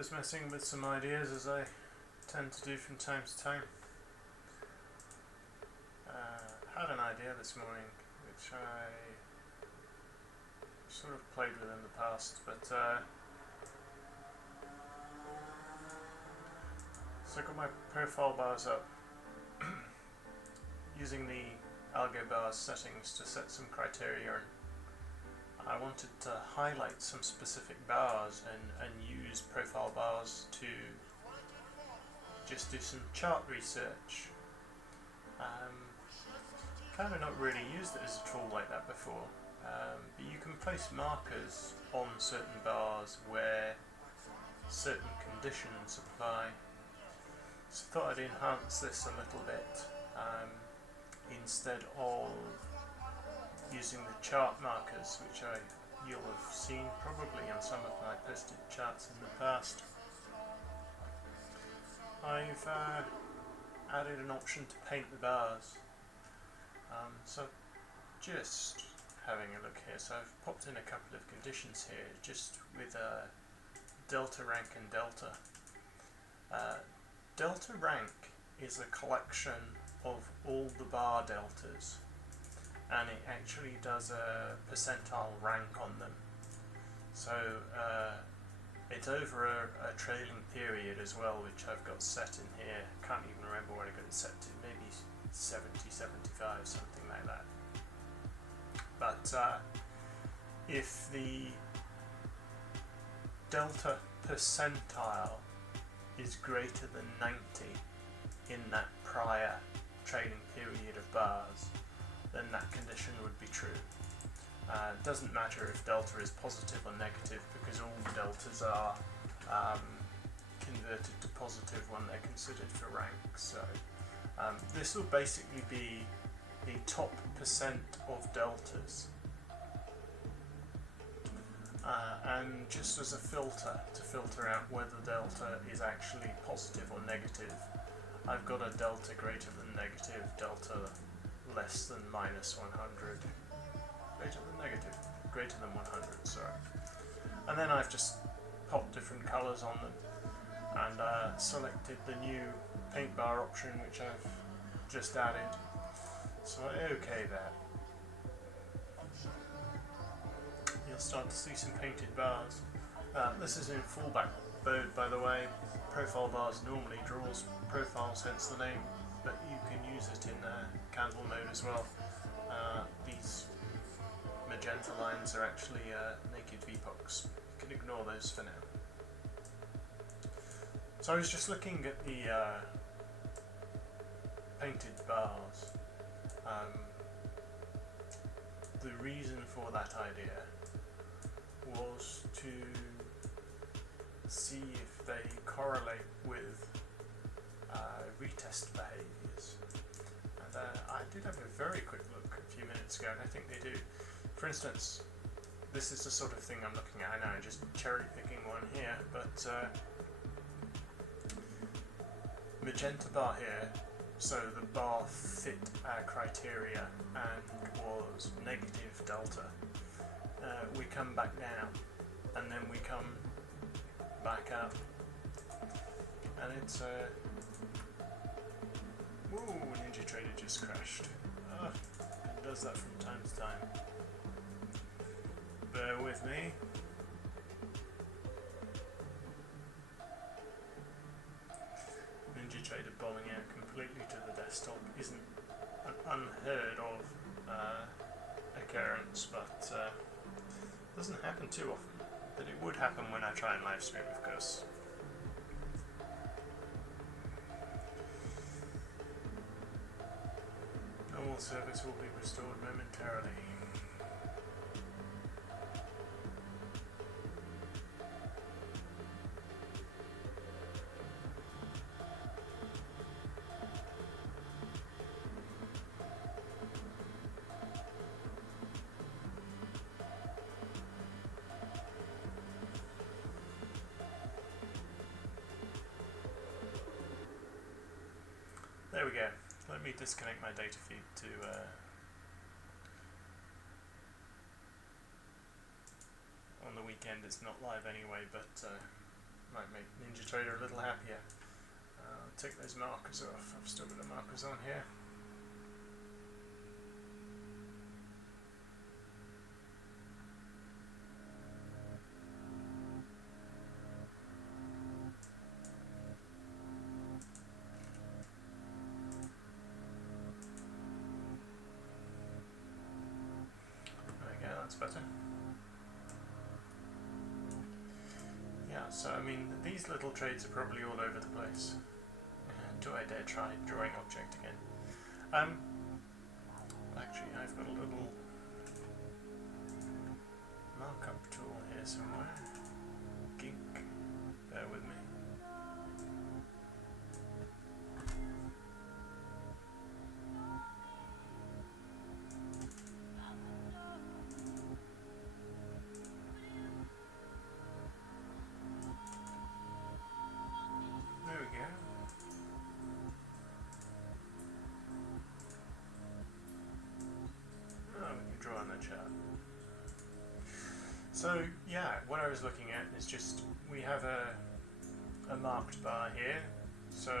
Just messing with some ideas as I tend to do from time to time. Had an idea this morning which I sort of played with in the past, but so I got my profile bars up using the algo bars settings to set some criteria, and I wanted to highlight some specific bars and use profile bars to just do some chart research. Kind of not really used it as a tool like that before, but you can place markers on certain bars where certain conditions apply. So I thought I'd enhance this a little bit, instead of using the chart markers, which you'll have seen probably on some of my posted charts in the past. I've added an option to paint the bars. So just having a look here, so I've popped in a couple of conditions here just with delta rank and delta. Delta rank is a collection of all the bar deltas, and it actually does a percentile rank on them. So it's over a trailing period as well, which I've got set in here. Can't even remember what I got it set to, maybe 70, 75, something like that. But if the delta percentile is greater than 90 in that prior trailing period of bars, then that condition would be true. It doesn't matter if delta is positive or negative, because all deltas are converted to positive when they're considered for rank. So this will basically be the top percent of deltas, and just as a filter to filter out whether delta is actually positive or negative, I've got a delta greater than negative, delta less than minus 100, greater than 100, sorry. And then I've just popped different colours on them and selected the new paint bar option, which I've just added. So I OK that. You'll start to see some painted bars. This is in fullback mode, by the way. Profile bars normally draws profiles, hence the name, but you can use it in candle mode as well. These magenta lines are actually naked VPOCs. You can ignore those for now. So I was just looking at the painted bars. The reason for that idea was to see if they correlate with retest behaviours. And I did have a very quick look a few minutes ago, and I think they do. For instance, this is the sort of thing I'm looking at. I know I'm just cherry picking one here, but magenta bar here, so the bar fit our criteria and was negative delta. We come back down, and then we come back up, and it's whoa, NinjaTrader just crashed. It does that from time to time. Bear with me. NinjaTrader bombing out completely to the desktop isn't an unheard of occurrence, but doesn't happen too often. But it would happen when I try and live stream, of course. Normal service will be restored momentarily. There we go. Let me disconnect my data feed to on the weekend. It's not live anyway, but Might make NinjaTrader a little happier. Take those markers off. I've still got the markers on here. Okay, that's better. Yeah, so I mean, these little trades are probably all over the place. Do I dare try drawing object again? Actually, I've got a little markup tool here somewhere. Gink, bear with me. There we go. Draw on the chart. So yeah, what I was looking at is just we have a marked bar here, so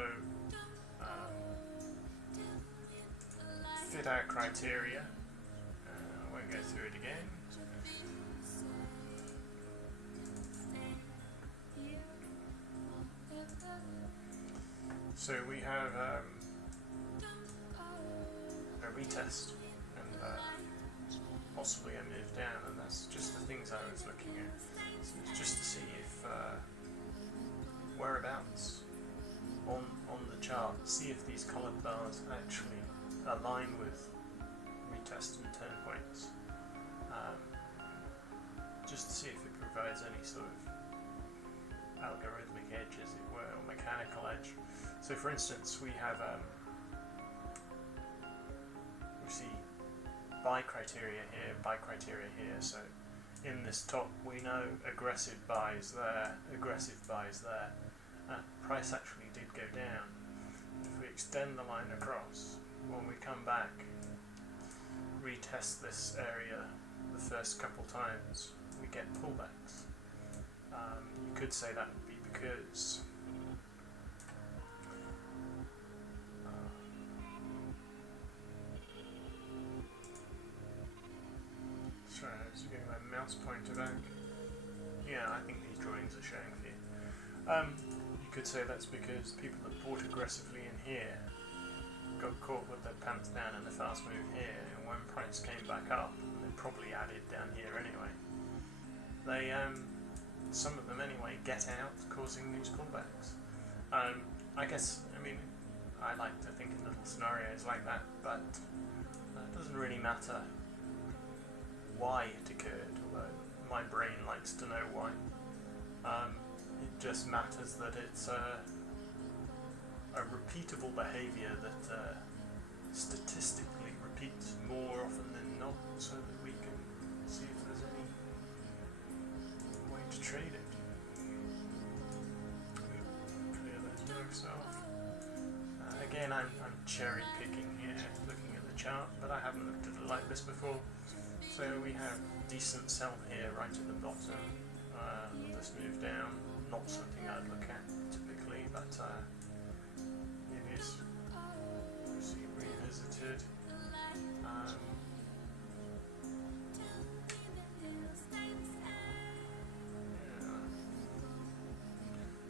fit our criteria. I won't go through it again. So we have a retest and possibly a move down, and that's just the things I was looking at. So it's just to see if whereabouts on the chart, see if these coloured bars actually align with retest and turn points. Just to see if it provides any sort of algorithmic edge, as it were, or mechanical edge. So for instance, we have we see buy criteria here, so in this top we know aggressive buys there, price actually did go down. If we extend the line across, when we come back, retest this area the first couple times, we get pullbacks. You could say that would be because sorry, I was getting my mouse pointer back. Yeah, I think these drawings are showing for you. You could say that's because people that bought aggressively in here got caught with their pants down in the fast move here, and when price came back up, and they probably added down here anyway, they, some of them anyway, get out, causing these pullbacks. I guess, I mean, I like to think in little scenarios like that, but it doesn't really matter why it occurred, although my brain likes to know why. It just matters that it's a repeatable behaviour that statistically repeats more often than not, so that we can see if there's any way to trade it. Clear those marks off. Again, I'm cherry picking here, looking at the chart, but I haven't looked at it like this before. So we have decent sell here right at the bottom. This move down, not something I'd look at typically, but it is obviously revisited. Yeah.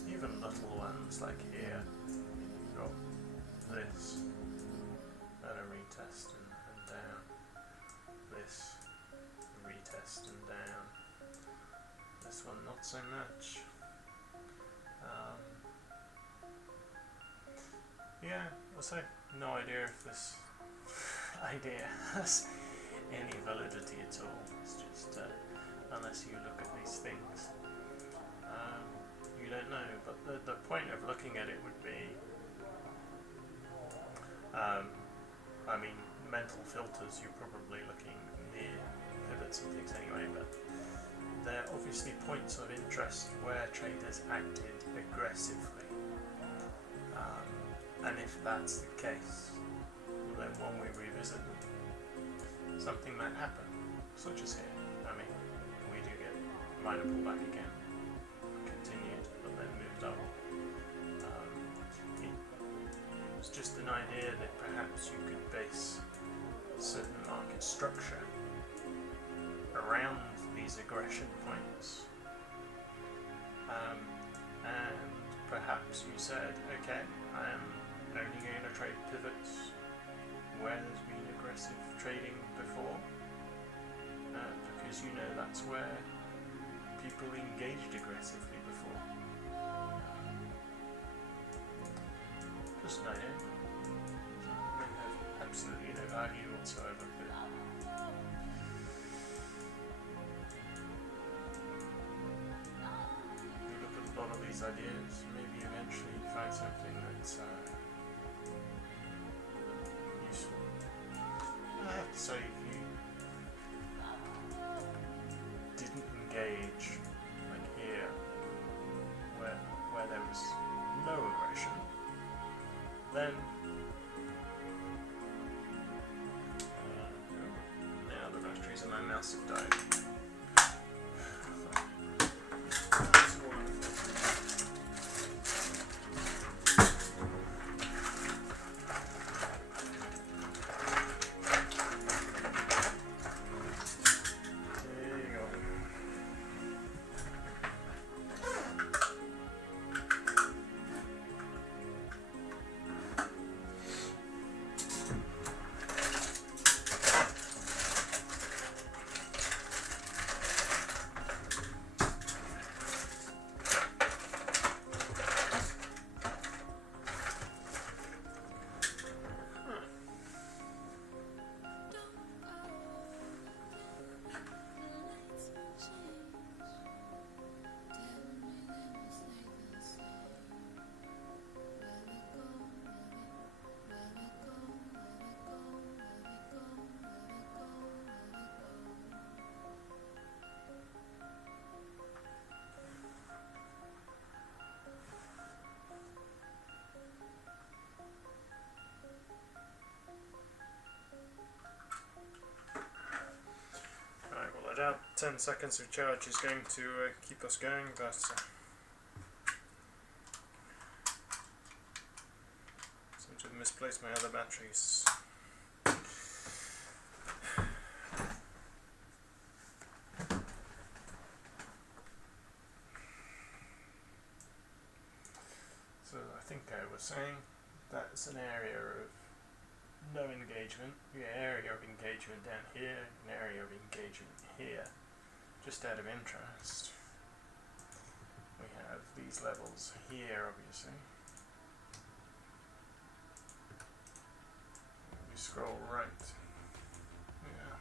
Even little ones like here, you've got this and a retest and down. This retest and down. This one not so much. Yeah, I'll say no idea if this idea has any validity at all. It's just unless you look at these things, you don't know. But the point of looking at it would be, I mean, mental filters. You're probably looking near pivots and things anyway, but there are obviously points of interest where traders acted aggressively, and if that's the case, then when we revisit them, something might happen, such as here. I mean, we do get minor pullback again, continued, but then double. It was just an idea that perhaps you could base certain market structure around these aggression points. And perhaps you said, okay, I am only going to trade pivots where there's been aggressive trading before, because you know that's where people engaged aggressively before. Just an idea. It may have absolutely no value whatsoever, but you look at a lot of these ideas, maybe eventually you find something that's useful. I have to say, if you didn't engage like here, where there was no aggression, then now the batteries on my mouse have died. That's wonderful. There you go. Alright, well I doubt 10 seconds of charge is going to keep us going, but seem to have misplaced my other batteries. So I think I was saying that's an area of no engagement, the area of engagement down here, an area of engagement here. Just out of interest, we have these levels here, obviously. We scroll right. Yeah.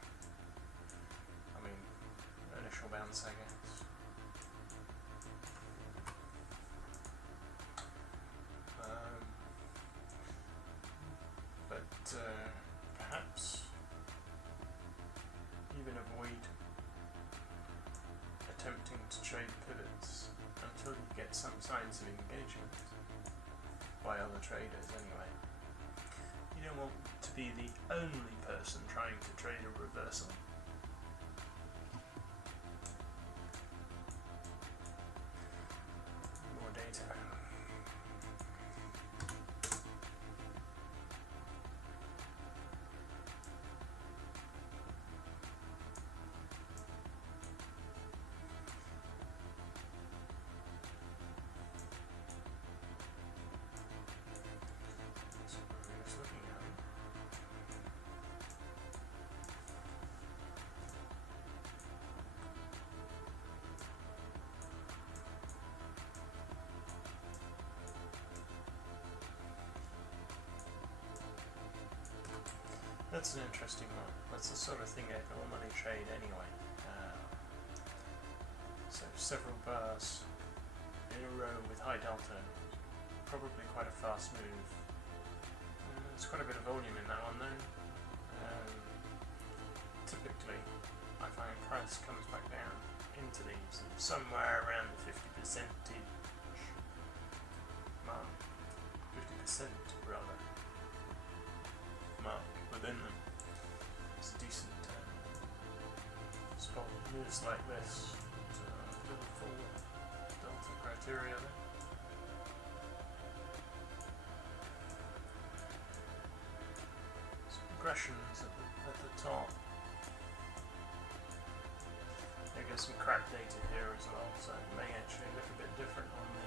I mean, initial bounce, I guess. Perhaps even avoid attempting to trade pivots until you get some signs of engagement by other traders anyway. You don't want to be the only person trying to trade a reversal. More data. That's an interesting one. That's the sort of thing I'd normally trade anyway. So several bars in a row with high delta, probably quite a fast move. There's quite a bit of volume in that one though. Typically, I find price comes back down into these somewhere around the 50% mark, 50% rather. Mark within them. It's a decent spot moves like this to full delta criteria there. aggressions at the top. Maybe there's some crap data here as well, so it may actually look a bit different on the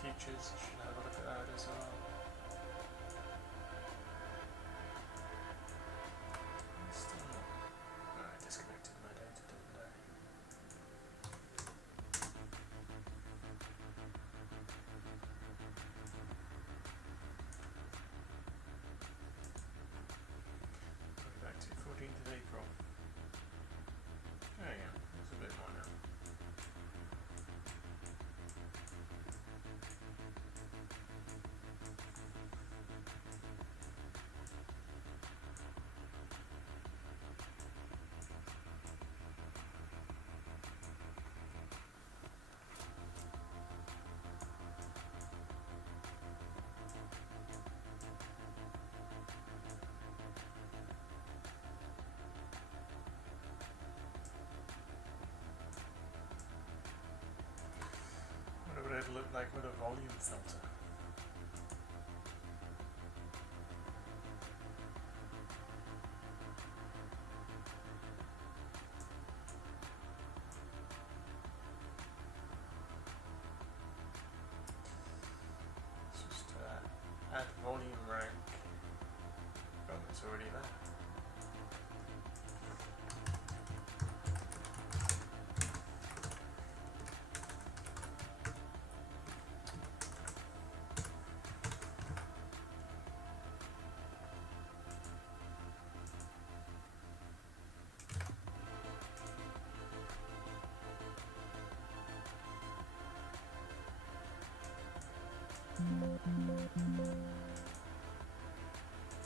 futures. Should have a look at that as well. Still not. No, I disconnected my data, didn't I? Going back to 14th of April. There you go, there's a bit more now. What would it look like with a volume filter? Let's just add volume rank. Oh, it's already there.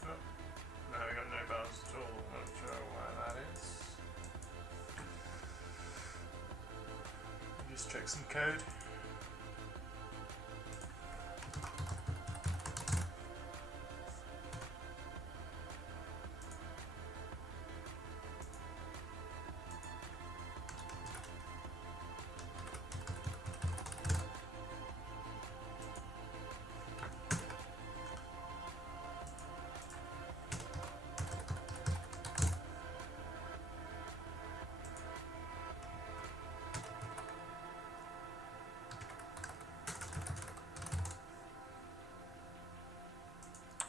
Oh, now we got no bars at all. Not sure why that is. Just check some code.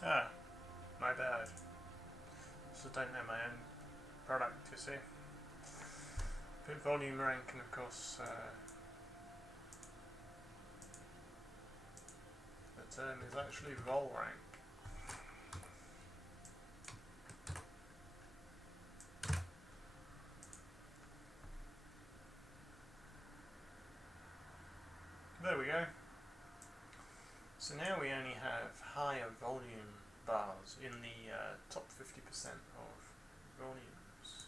Ah, my bad. So don't know my own product, you see. But volume rank, and of course the term is actually vol rank. There we go. So now we only have higher volume bars in the top 50% of volumes.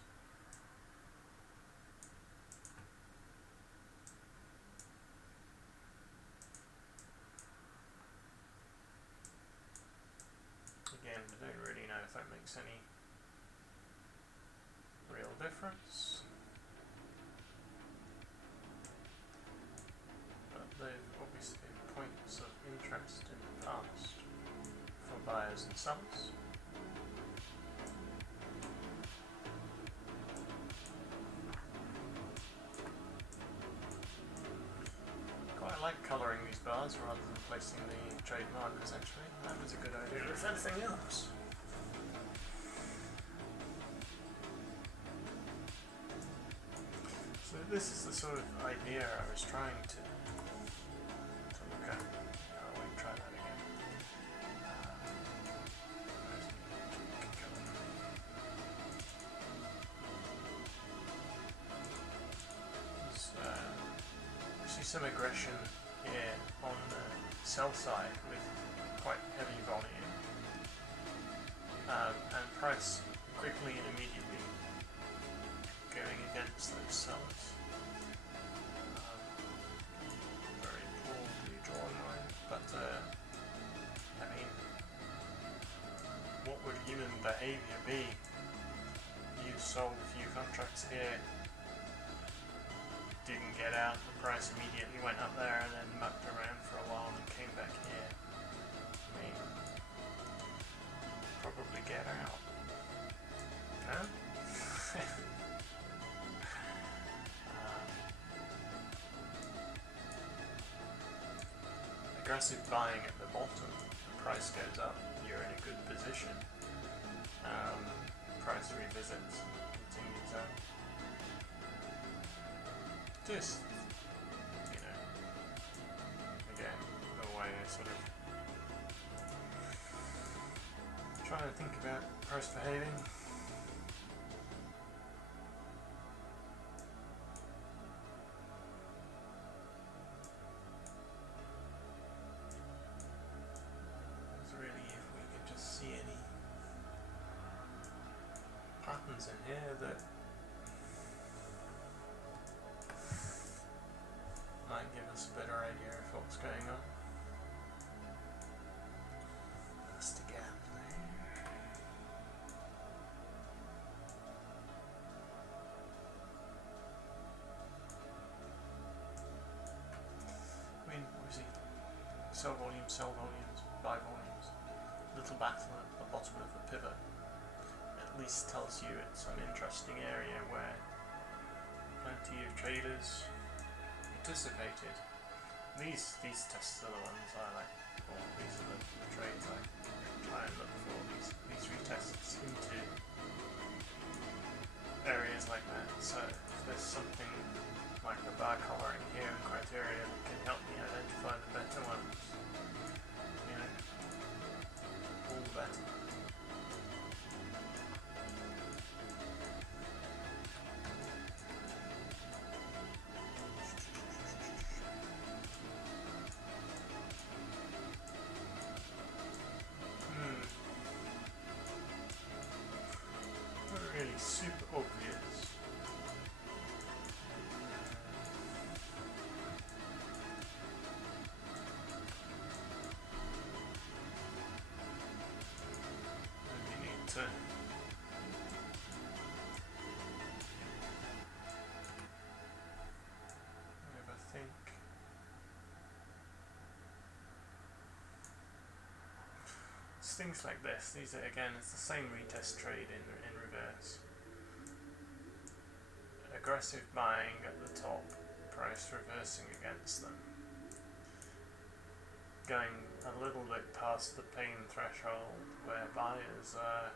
Again, I don't really know if that makes any real difference. But they've obviously been points of interest in the past for buyers and sellers. Quite like colouring these bars rather than placing the trade markers actually. That was a good idea if anything else. So this is the sort of idea I was trying to look at. Oh, I won't try that again. You see some aggression here on the sell side with quite heavy volume, and price quickly and immediately going against those sellers. Very poorly drawn line, but I mean, what would human behavior be? You sold a few contracts here, didn't get out, the price immediately went up there and then mucked around for a while and came back here. I mean, probably get out. No? Aggressive buying at the bottom, the price goes up, you're in a good position. Price revisits, continues up. Just, you know, again, the way I sort of try to think about price behaving. Patterns in here that might give us a better idea of what's going on. That's the gap there. I mean, obviously, sell volumes, buy volumes. Little battle at the bottom of the pivot at least tells you it's an interesting area where plenty of traders participated. These tests are the ones I like, or these are the trades I try and look for, these retests into areas like that. So if there's something like the bar coloring here and criteria that can help me identify the better ones, you know, all the better. Really super obvious. You need to have a think. It's things like this. These are, again, it's the same retest trade in reverse. Aggressive buying at the top, price reversing against them. Going a little bit past the pain threshold where buyers are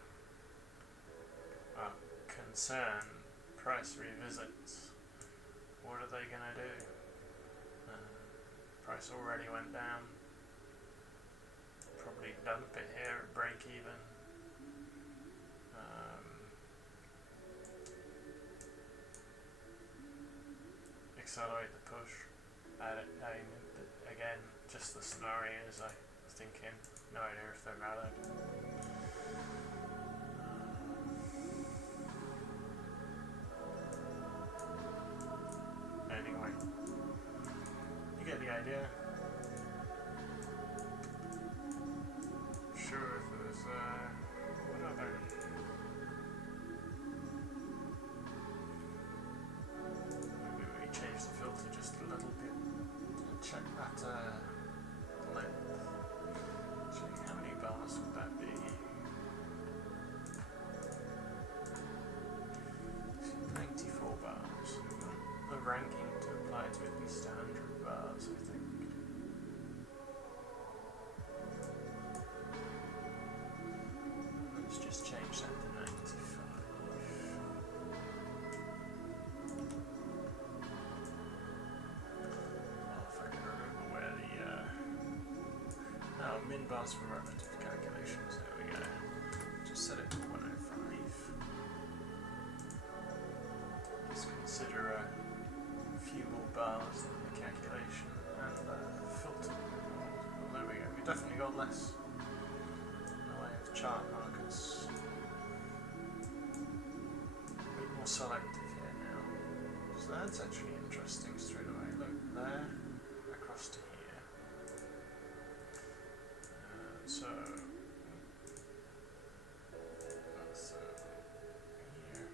concerned, price revisits. What are they going to do? Price already went down. Probably dump it here at break even. Accelerate the push at it. Again, just the scenarios I was thinking, no idea if they're valid. Anyway, you get the idea. Sure, if there's what other. Change the filter just a little bit and check that length. Actually, how many bars would that be? 94 bars. The ranking to apply to at least 100 bars, I think. Let's just change that to 95. Min bars for relative calculations, there we go. Just set it to 105. Let's consider a few more bars than the calculation and filter. Well, there we go. We definitely got less in the way of chart markers. A bit more selective here now. So that's actually interesting straight away. Look there, across to here. So that's here,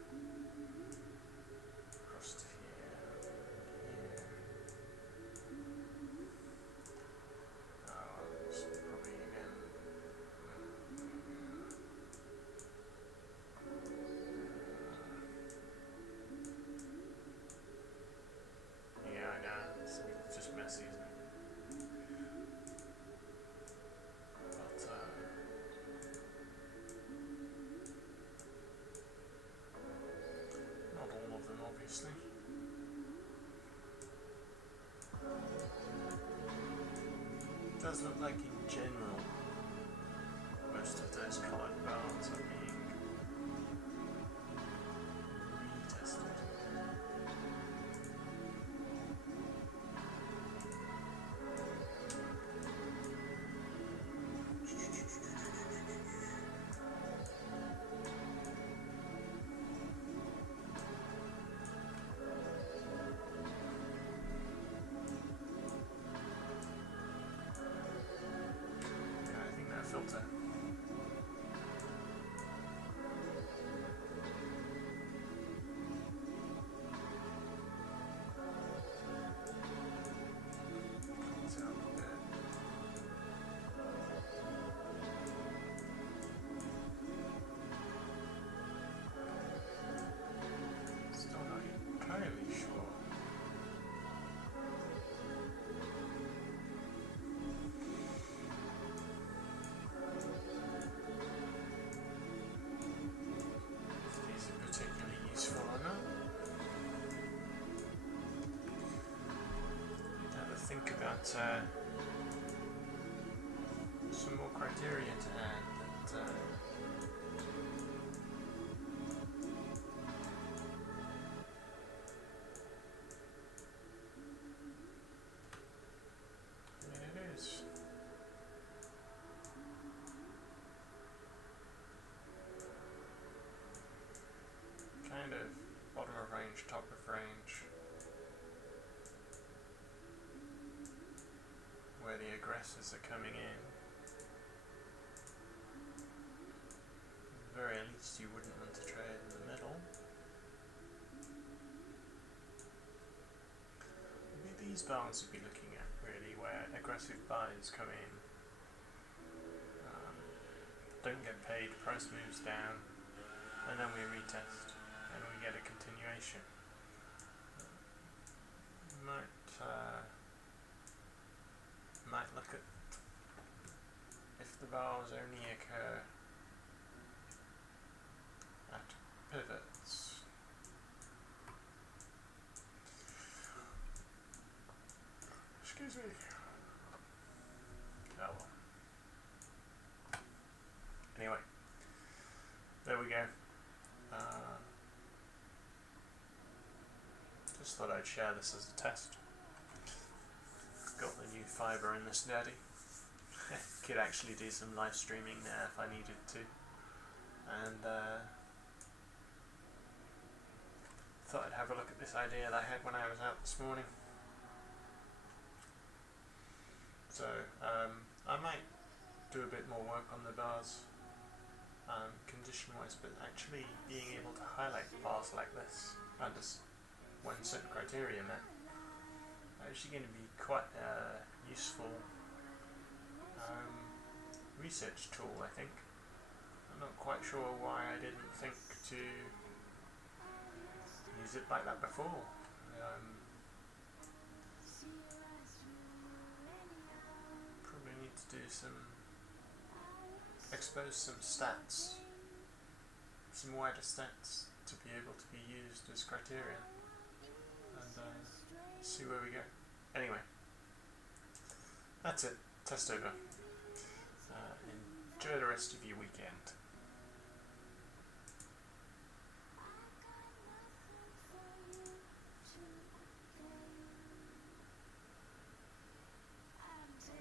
across to here, here. It's probably again. obviously. It does look like in general most of those coloured bars are being retested. Yeah, I think that filter. Comes out a bit. Still not entirely sure. If these are particularly useful or not. Need to have a think about some more criteria to add that it is. Kind of bottom of range, top of range, where the aggressors are coming in. At the very least, you wouldn't want to trade in the middle. Maybe these bars would be looking at really, where aggressive buys come in, don't get paid, price moves down, and then we retest, and we get a continuation. Might look at if the bars only occur at pivots. Excuse me. Oh well. Anyway, there we go. Just thought I'd share this as a test. Got the new fibre in this daddy. Could actually do some live streaming there if I needed to. And thought I'd have a look at this idea that I had when I was out this morning. So I might do a bit more work on the bars, condition wise, but actually being able to highlight bars like this under when certain criteria met, actually going to be quite a useful research tool, I think. I'm not quite sure why I didn't think to use it like that before. Probably need to do expose some stats, some wider stats to be able to be used as criteria, and see where we go. Anyway, that's it. Test over. Enjoy the rest of your weekend.